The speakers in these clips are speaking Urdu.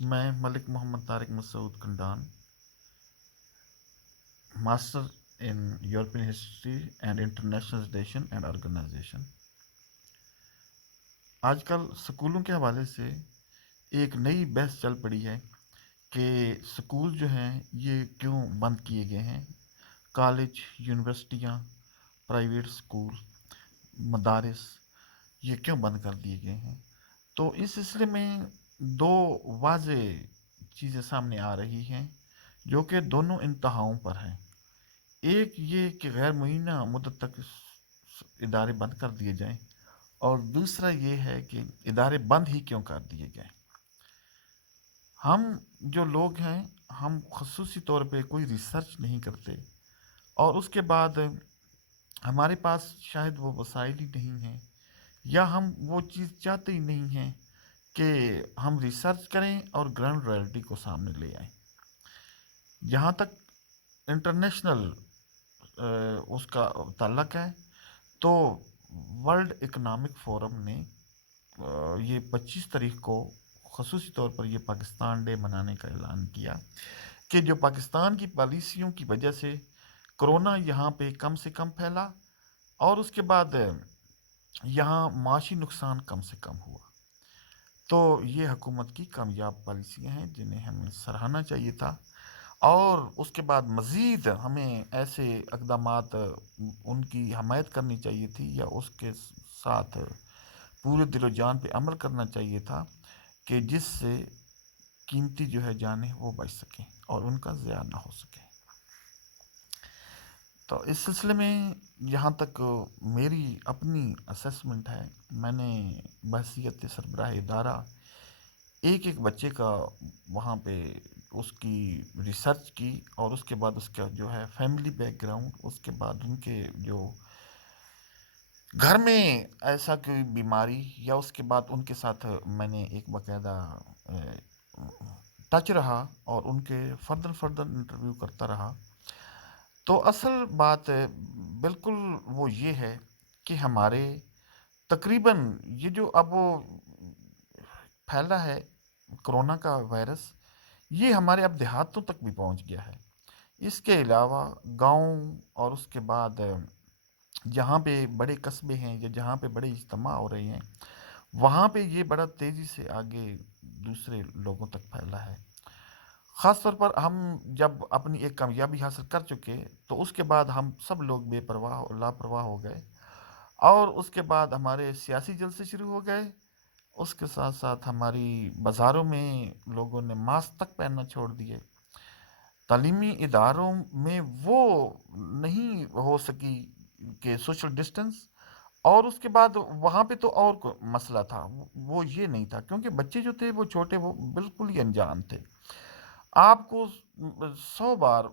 میں Malik Muhammad Tariq Masood Kundan, master in European history and international relation and organization. آج کل سکولوں کے حوالے سے ایک نئی بحث چل پڑی ہے کہ سکول جو ہیں یہ کیوں بند کیے گئے ہیں، کالج، یونیورسٹیاں، پرائیویٹ سکول، مدارس یہ کیوں بند کر دیے گئے ہیں۔ تو اس سلسلے میں دو واضح چیزیں سامنے آ رہی ہیں جو کہ دونوں انتہاؤں پر ہیں۔ ایک یہ کہ غیر معینہ مدت تک ادارے بند کر دیے جائیں، اور دوسرا یہ ہے کہ ادارے بند ہی کیوں کر دیے جائیں۔ ہم جو لوگ ہیں ہم خصوصی طور پہ کوئی ریسرچ نہیں کرتے، اور اس کے بعد ہمارے پاس شاید وہ وسائل ہی نہیں ہیں، یا ہم وہ چیز چاہتے ہی نہیں ہیں کہ ہم ریسرچ کریں اور گراؤنڈ ریئلٹی کو سامنے لے آئیں۔ جہاں تک انٹرنیشنل اس کا تعلق ہے تو ورلڈ اکنامک فورم نے یہ 25 تاریخ کو خصوصی طور پر یہ پاکستان ڈے منانے کا اعلان کیا کہ جو پاکستان کی پالیسیوں کی وجہ سے کرونا یہاں پہ کم سے کم پھیلا، اور اس کے بعد یہاں معاشی نقصان کم سے کم ہوا۔ تو یہ حکومت کی کامیاب پالیسیاں ہیں جنہیں ہمیں سراہنا چاہیے تھا، اور اس کے بعد مزید ہمیں ایسے اقدامات ان کی حمایت کرنی چاہیے تھی، یا اس کے ساتھ پورے دل و جان پہ عمل کرنا چاہیے تھا کہ جس سے قیمتی جو ہے جانیں وہ بچ سکیں اور ان کا ضیاع نہ ہو سکے۔ تو اس سلسلے میں جہاں تک میری اپنی اسیسمنٹ ہے، میں نے بحیثیت سربراہ ادارہ ایک ایک بچے کا وہاں پہ اس کی ریسرچ کی، اور اس کے بعد اس کا جو ہے فیملی بیک گراؤنڈ، اس کے بعد ان کے جو گھر میں ایسا کوئی بیماری، یا اس کے بعد ان کے ساتھ میں نے ایک باقاعدہ ٹچ رہا اور ان کے فردر انٹرویو کرتا رہا۔ تو اصل بات بالکل وہ یہ ہے کہ ہمارے تقریباً یہ جو اب پھیلا ہے کرونا کا وائرس، یہ ہمارے اب دیہاتوں تک بھی پہنچ گیا ہے۔ اس کے علاوہ گاؤں، اور اس کے بعد جہاں پہ بڑے قصبے ہیں یا جہاں پہ بڑے اجتماع ہو رہے ہیں، وہاں پہ یہ بڑا تیزی سے آگے دوسرے لوگوں تک پھیلا ہے۔ خاص طور پر ہم جب اپنی ایک کامیابی حاصل کر چکے تو اس کے بعد ہم سب لوگ بے پرواہ لاپرواہ ہو گئے، اور اس کے بعد ہمارے سیاسی جلسے شروع ہو گئے۔ اس کے ساتھ ساتھ ہماری بازاروں میں لوگوں نے ماسک تک پہننا چھوڑ دیے۔ تعلیمی اداروں میں وہ نہیں ہو سکی کہ سوشل ڈسٹنس، اور اس کے بعد وہاں پہ تو اور مسئلہ تھا، وہ یہ نہیں تھا کیونکہ بچے جو تھے وہ چھوٹے، وہ بالکل ہی انجان تھے۔ آپ کو 100 بار،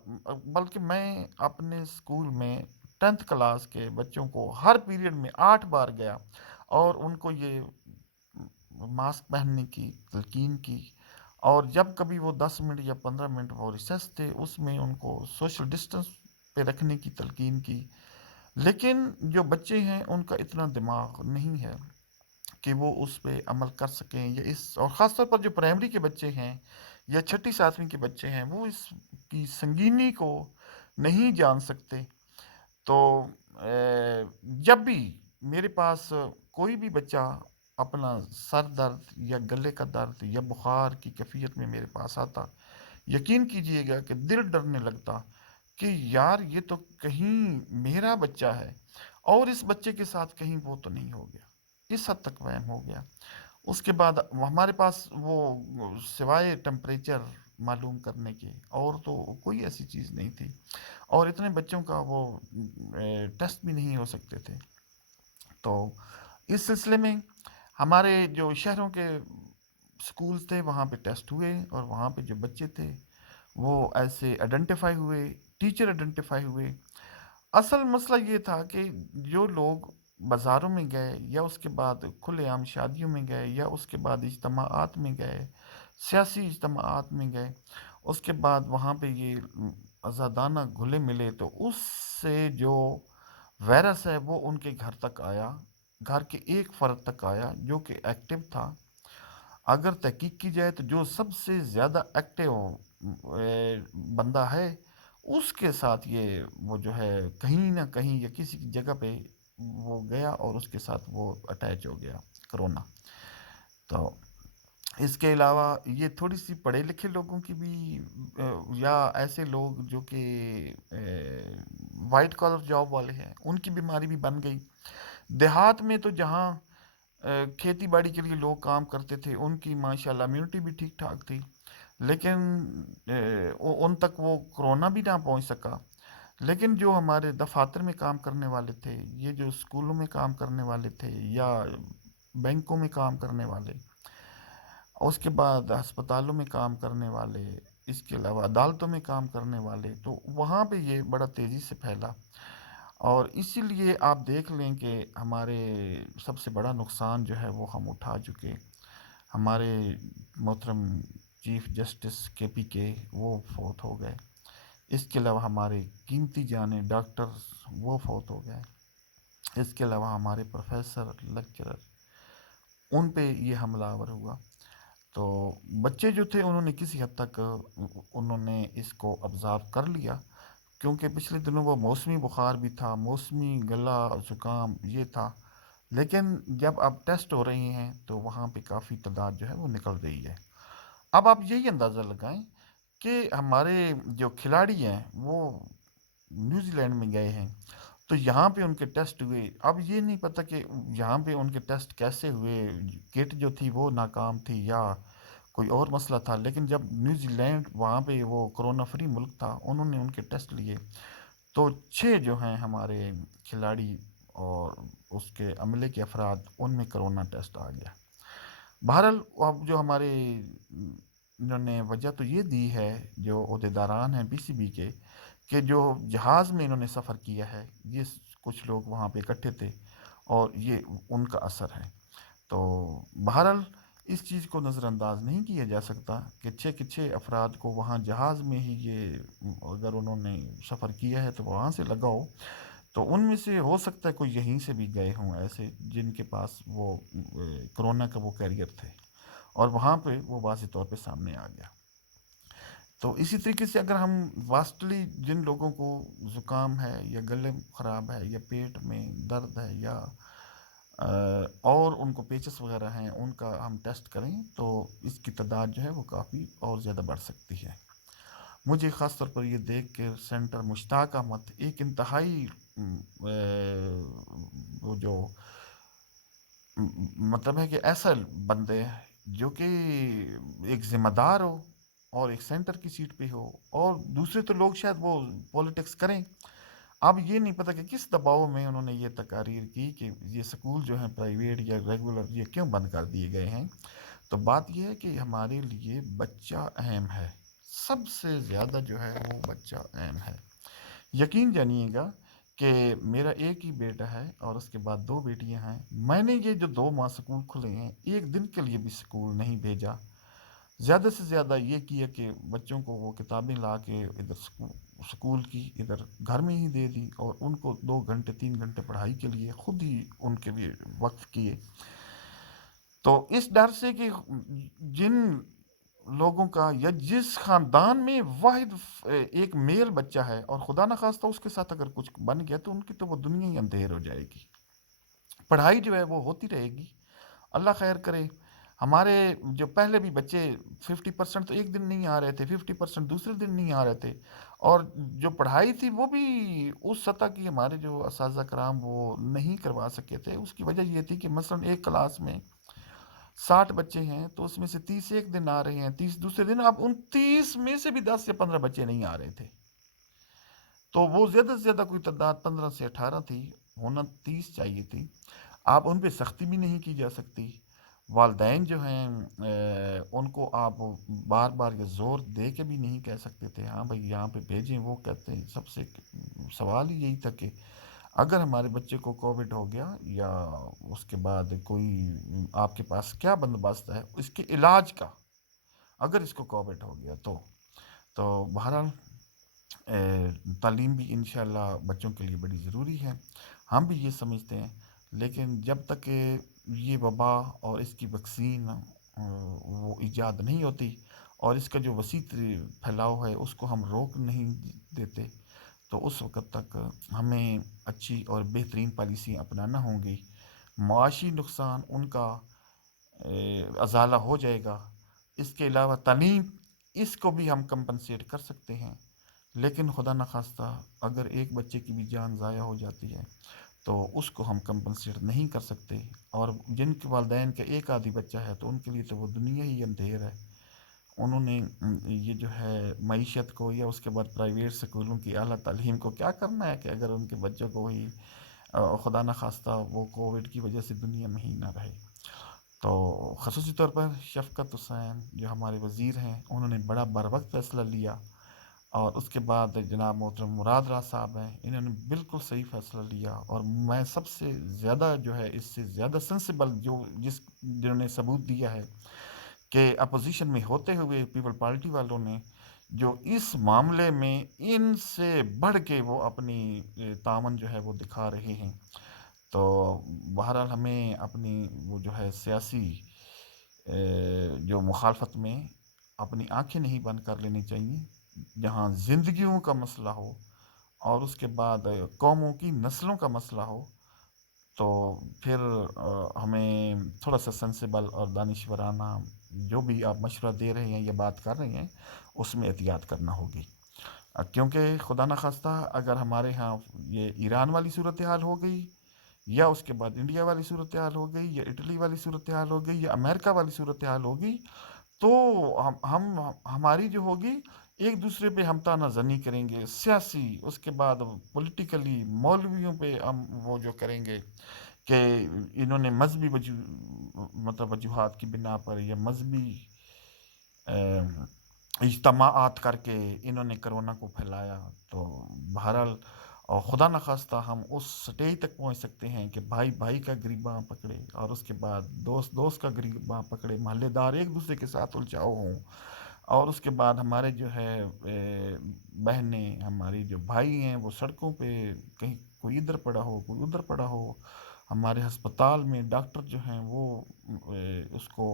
بلکہ میں اپنے اسکول میں 10th کلاس کے بچوں کو ہر پیریڈ میں 8 بار گیا اور ان کو یہ ماسک پہننے کی تلقین کی، اور جب کبھی وہ 10 منٹ یا 15 منٹ وہ ریسیس تھے اس میں ان کو سوشل ڈسٹنس پہ رکھنے کی تلقین کی۔ لیکن جو بچے ہیں ان کا اتنا دماغ نہیں ہے کہ وہ اس پہ عمل کر سکیں، یا اور خاص طور پر جو پرائمری کے بچے ہیں یا 6ٹھی 7ویں کے بچے ہیں وہ اس کی سنگینی کو نہیں جان سکتے۔ تو جب بھی میرے پاس کوئی بھی بچہ اپنا سر درد یا گلے کا درد یا بخار کی کیفیت میں میرے پاس آتا، یقین کیجئے گا کہ دل ڈرنے لگتا کہ یار یہ تو کہیں میرا بچہ ہے اور اس بچے کے ساتھ کہیں وہ تو نہیں ہو گیا۔ اس حد تک وہم ہو گیا۔ اس کے بعد ہمارے پاس وہ سوائے ٹمپریچر معلوم کرنے کے اور تو کوئی ایسی چیز نہیں تھی، اور اتنے بچوں کا وہ ٹیسٹ بھی نہیں ہو سکتے تھے۔ تو اس سلسلے میں ہمارے جو شہروں کے سکولز تھے وہاں پہ ٹیسٹ ہوئے، اور وہاں پہ جو بچے تھے وہ ایسے آئیڈینٹیفائی ہوئے، ٹیچر آئیڈینٹیفائی ہوئے۔ اصل مسئلہ یہ تھا کہ جو لوگ بازاروں میں گئے، یا اس کے بعد کھلے عام شادیوں میں گئے، یا اس کے بعد اجتماعات میں گئے، سیاسی اجتماعات میں گئے، اس کے بعد وہاں پہ یہ آزادانہ گھلے ملے، تو اس سے جو وائرس ہے وہ ان کے گھر تک آیا، گھر کے ایک فرد تک آیا جو کہ ایکٹیو تھا۔ اگر تحقیق کی جائے تو جو سب سے زیادہ ایکٹیو بندہ ہے، اس کے ساتھ یہ وہ جو ہے کہیں نہ کہیں یا کسی جگہ پہ وہ گیا اور اس کے ساتھ وہ اٹیچ ہو گیا کرونا۔ تو اس کے علاوہ یہ تھوڑی سی پڑھے لکھے لوگوں کی بھی یا ایسے لوگ جو کہ وائٹ کالر جاب والے ہیں، ان کی بیماری بھی بن گئی۔ دیہات میں تو جہاں کھیتی باڑی کے لیے لوگ کام کرتے تھے، ان کی ماشاءاللہ امیونٹی بھی ٹھیک ٹھاک تھی، لیکن ان تک وہ کرونا بھی نہ پہنچ سکا۔ لیکن جو ہمارے دفاتر میں کام کرنے والے تھے، یہ جو اسکولوں میں کام کرنے والے تھے یا بینکوں میں کام کرنے والے، اس کے بعد ہسپتالوں میں کام کرنے والے، اس کے علاوہ عدالتوں میں کام کرنے والے، تو وہاں پہ یہ بڑا تیزی سے پھیلا۔ اور اسی لیے آپ دیکھ لیں کہ ہمارے سب سے بڑا نقصان جو ہے وہ ہم اٹھا چکے۔ ہمارے محترم چیف جسٹس KPK وہ فوت ہو گئے۔ اس کے علاوہ ہمارے قیمتی جانیں ڈاکٹرز وہ فوت ہو گئے۔ اس کے علاوہ ہمارے پروفیسر لیکچرر، ان پہ یہ حملہ آور ہوا۔ تو بچے جو تھے انہوں نے کسی حد تک انہوں نے اس کو ابزارو کر لیا، کیونکہ پچھلے دنوں وہ موسمی بخار بھی تھا، موسمی گلا زکام یہ تھا، لیکن جب اب ٹیسٹ ہو رہے ہیں تو وہاں پہ کافی تعداد جو ہے وہ نکل رہی ہے۔ اب آپ یہی اندازہ لگائیں کہ ہمارے جو کھلاڑی ہیں وہ نیوزی لینڈ میں گئے ہیں، تو یہاں پہ ان کے ٹیسٹ ہوئے۔ اب یہ نہیں پتہ کہ یہاں پہ ان کے ٹیسٹ کیسے ہوئے، کٹ جو تھی وہ ناکام تھی یا کوئی اور مسئلہ تھا، لیکن جب نیوزی لینڈ وہاں پہ وہ کرونا فری ملک تھا، انہوں نے ان کے ٹیسٹ لیے تو 6 جو ہیں ہمارے کھلاڑی اور اس کے عملے کے افراد، ان میں کرونا ٹیسٹ آ گیا۔ بہرحال اب جو ہمارے انہوں نے وجہ تو یہ دی ہے، جو عہدیداران ہیں PCB کے، کہ جو جہاز میں انہوں نے سفر کیا ہے، یہ کچھ لوگ وہاں پہ اکٹھے تھے اور یہ ان کا اثر ہے۔ تو بہرحال اس چیز کو نظر انداز نہیں کیا جا سکتا کہ 6 کے 6 افراد کو وہاں جہاز میں ہی یہ اگر انہوں نے سفر کیا ہے تو وہاں سے لگا ہو، تو ان میں سے ہو سکتا ہے کوئی یہیں سے بھی گئے ہوں ایسے جن کے پاس وہ کرونا کا وہ کیریئر تھے، اور وہاں پہ وہ واضح طور پہ سامنے آ گیا۔ تو اسی طریقے سے اگر ہم واسٹلی جن لوگوں کو زکام ہے یا گلے خراب ہے یا پیٹ میں درد ہے یا اور ان کو پیچس وغیرہ ہیں، ان کا ہم ٹیسٹ کریں تو اس کی تعداد جو ہے وہ کافی اور زیادہ بڑھ سکتی ہے۔ مجھے خاص طور پر یہ دیکھ کے سینٹر مشتاق احمد ایک انتہائی وہ جو مطلب ہے کہ ایسا بندے جو کہ ایک ذمہ دار ہو اور ایک سینٹر کی سیٹ پہ ہو، اور دوسرے تو لوگ شاید وہ پولیٹکس کریں۔ اب یہ نہیں پتہ کہ کس دباؤ میں انہوں نے یہ تقاریر کی کہ یہ سکول جو ہیں پرائیویٹ یا ریگولر یہ کیوں بند کر دیے گئے ہیں۔ تو بات یہ ہے کہ ہمارے لیے بچہ اہم ہے، سب سے زیادہ جو ہے وہ بچہ اہم ہے۔ یقین جانیے گا کہ میرا ایک ہی بیٹا ہے اور اس کے بعد 2 بیٹیاں ہیں۔ میں نے یہ جو 2 ماہ سکول کھلے ہیں، ایک دن کے لیے بھی سکول نہیں بھیجا۔ زیادہ سے زیادہ یہ کیا کہ بچوں کو وہ کتابیں لا کے ادھر سکول کی ادھر گھر میں ہی دے دی، اور ان کو 2 گھنٹے 3 گھنٹے پڑھائی کے لیے خود ہی ان کے لیے وقف کیے۔ تو اس ڈر سے کہ جن لوگوں کا یا جس خاندان میں واحد ایک میل بچہ ہے اور خدا نخواستہ اس کے ساتھ اگر کچھ بن گیا تو ان کی تو وہ دنیا ہی اندھیر ہو جائے گی۔ پڑھائی جو ہے وہ ہوتی رہے گی، اللہ خیر کرے۔ ہمارے جو پہلے بھی بچے 50% تو ایک دن نہیں آ رہے تھے، 50% دوسرے دن نہیں آ رہے تھے، اور جو پڑھائی تھی وہ بھی اس سطح کی ہمارے جو اساتذہ کرام وہ نہیں کروا سکے تھے۔ اس کی وجہ یہ تھی کہ مثلاً ایک کلاس میں 60 بچے ہیں تو اس میں سے 30 ایک دن آ رہے ہیں، 30 دوسرے دن، اب ان 30 میں سے بھی 10 یا 15 بچے نہیں آ رہے تھے، تو وہ زیادہ سے زیادہ کوئی تعداد 15 سے 18 تھی، ہونا 30 چاہیے تھی۔ آپ ان پہ سختی بھی نہیں کی جا سکتی۔ والدین جو ہیں ان کو آپ بار بار یہ زور دے کے بھی نہیں کہہ سکتے تھے ہاں بھائی یہاں پہ بھیجیں۔ وہ کہتے ہیں سب سے سوال ہی یہی تھا کہ اگر ہمارے بچے کو کووڈ ہو گیا یا اس کے بعد کوئی آپ کے پاس کیا بندوبست ہے اس کے علاج کا، اگر اس کو کووڈ ہو گیا تو بہرحال تعلیم بھی انشاءاللہ بچوں کے لیے بڑی ضروری ہے، ہم بھی یہ سمجھتے ہیں، لیکن جب تک کہ یہ وبا اور اس کی ویکسین ایجاد نہیں ہوتی، اور اس کا جو وسیع پھیلاؤ ہے اس کو ہم روک نہیں دیتے، تو اس وقت تک ہمیں اچھی اور بہترین پالیسیاں اپنانا ہوں گی. معاشی نقصان ان کا ازالہ ہو جائے گا. اس کے علاوہ تعلیم، اس کو بھی ہم کمپنسیٹ کر سکتے ہیں، لیکن خدا نخواستہ اگر ایک بچے کی بھی جان ضائع ہو جاتی ہے تو اس کو ہم کمپنسیٹ نہیں کر سکتے. اور جن کے والدین کا ایک آدھی بچہ ہے تو ان کے لیے تو وہ دنیا ہی اندھیر ہے. انہوں نے یہ جو ہے معیشت کو یا اس کے بعد پرائیویٹ سکولوں کی اعلیٰ تعلیم کو کیا کرنا ہے کہ اگر ان کے بچوں کو وہی خدا نخواستہ وہ کووڈ کی وجہ سے دنیا میں ہی نہ رہے. تو خصوصی طور پر شفقت حسین جو ہمارے وزیر ہیں، انہوں نے بڑا بر وقت فیصلہ لیا. اور اس کے بعد جناب محترم مراد راز صاحب ہیں، انہوں نے بالکل صحیح فیصلہ لیا. اور میں سب سے زیادہ جو ہے اس سے زیادہ سنسیبل جنہوں نے ثبوت دیا ہے کہ اپوزیشن میں ہوتے ہوئے پیپل پارٹی والوں نے جو اس معاملے میں ان سے بڑھ کے وہ اپنی تعاون جو ہے وہ دکھا رہے ہیں. تو بہرحال ہمیں اپنی وہ جو ہے سیاسی جو مخالفت میں اپنی آنکھیں نہیں بند کر لینی چاہیے. جہاں زندگیوں کا مسئلہ ہو اور اس کے بعد قوموں کی نسلوں کا مسئلہ ہو تو پھر ہمیں تھوڑا سا سنسیبل اور دانشورانہ جو بھی آپ مشورہ دے رہے ہیں یا بات کر رہے ہیں اس میں احتیاط کرنا ہوگی. کیونکہ خدا نخواستہ اگر ہمارے ہاں یہ ایران والی صورتحال ہو گئی، یا اس کے بعد انڈیا والی صورتحال ہو گئی، یا اٹلی والی صورتحال ہو گئی، یا امریکہ والی صورتحال ہوگی، تو ہماری جو ہوگی ایک دوسرے پہ ہم تانہ زنی کریں گے سیاسی، اس کے بعد پولیٹیکلی مولویوں پہ ہم وہ جو کریں گے کہ انہوں نے مذہبی مطلب وجوہات کی بنا پر یا مذہبی اجتماعات کر کے انہوں نے کرونا کو پھیلایا. تو بہرحال اور خدا نخواستہ ہم اس سٹیج تک پہنچ سکتے ہیں کہ بھائی بھائی کا گریباں پکڑے، اور اس کے بعد دوست دوست کا گریباں پکڑے، محلے دار ایک دوسرے کے ساتھ الجھاؤ ہوں، اور اس کے بعد ہمارے جو ہے بہنیں، ہماری جو بھائی ہیں وہ سڑکوں پہ کہیں کوئی ادھر پڑا ہو کوئی ادھر پڑا ہو، ہمارے ہسپتال میں ڈاکٹر جو ہیں وہ اس کو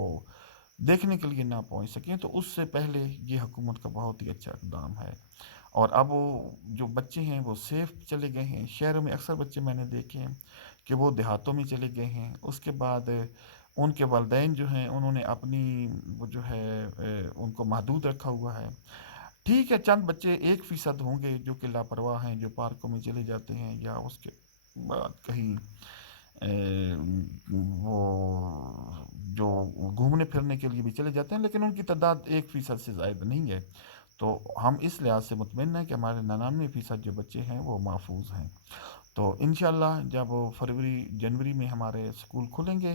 دیکھنے کے لیے نہ پہنچ سکیں. تو اس سے پہلے یہ حکومت کا بہت ہی اچھا اقدام ہے. اور اب وہ جو بچے ہیں وہ سیف چلے گئے ہیں. شہروں میں اکثر بچے میں نے دیکھے ہیں کہ وہ دیہاتوں میں چلے گئے ہیں. اس کے بعد ان کے والدین جو ہیں انہوں نے اپنی وہ جو ہے ان کو محدود رکھا ہوا ہے. ٹھیک ہے، چند بچے 1% ہوں گے جو کہ لاپرواہ ہیں، جو پارکوں میں چلے جاتے ہیں یا اس کے بعد کہیں وہ جو گھومنے پھرنے کے لیے بھی چلے جاتے ہیں، لیکن ان کی تعداد 1% سے زائد نہیں ہے. تو ہم اس لحاظ سے مطمئن ہیں کہ ہمارے 99% جو بچے ہیں وہ محفوظ ہیں. تو انشاءاللہ جب فروری جنوری میں ہمارے اسکول کھلیں گے،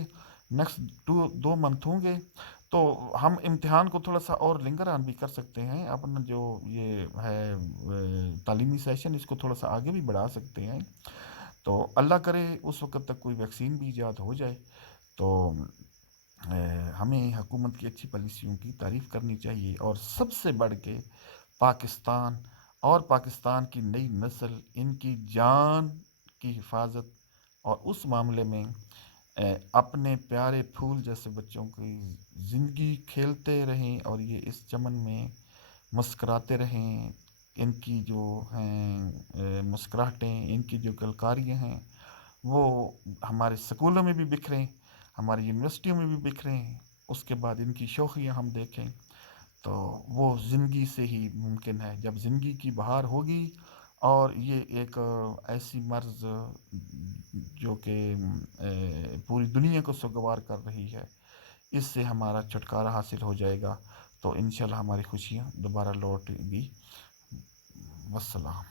نیکسٹ 2 منتھ ہوں گے، تو ہم امتحان کو تھوڑا سا اور لنگر آن بھی کر سکتے ہیں. اپنا جو یہ ہے تعلیمی سیشن اس کو تھوڑا سا آگے بھی بڑھا سکتے ہیں. تو اللہ کرے اس وقت تک کوئی ویکسین بھی ایجاد ہو جائے تو ہمیں حکومت کی اچھی پالیسیوں کی تعریف کرنی چاہیے. اور سب سے بڑھ کے پاکستان اور پاکستان کی نئی نسل، ان کی جان کی حفاظت، اور اس معاملے میں اپنے پیارے پھول جیسے بچوں کی زندگی کھیلتے رہیں اور یہ اس چمن میں مسکراتے رہیں. ان کی جو ہیں مسکراہٹیں، ان کی جو گلکاریاں ہیں وہ ہمارے سکولوں میں بھی بکھریں، ہماری یونیورسٹیوں میں بھی بکھریں. اس کے بعد ان کی شوخیاں ہم دیکھیں تو وہ زندگی سے ہی ممکن ہے. جب زندگی کی بہار ہوگی اور یہ ایک ایسی مرض جو کہ پوری دنیا کو سوگوار کر رہی ہے، اس سے ہمارا چھٹکارا حاصل ہو جائے گا تو انشاءاللہ ہماری خوشیاں دوبارہ لوٹیں گی. والسلام.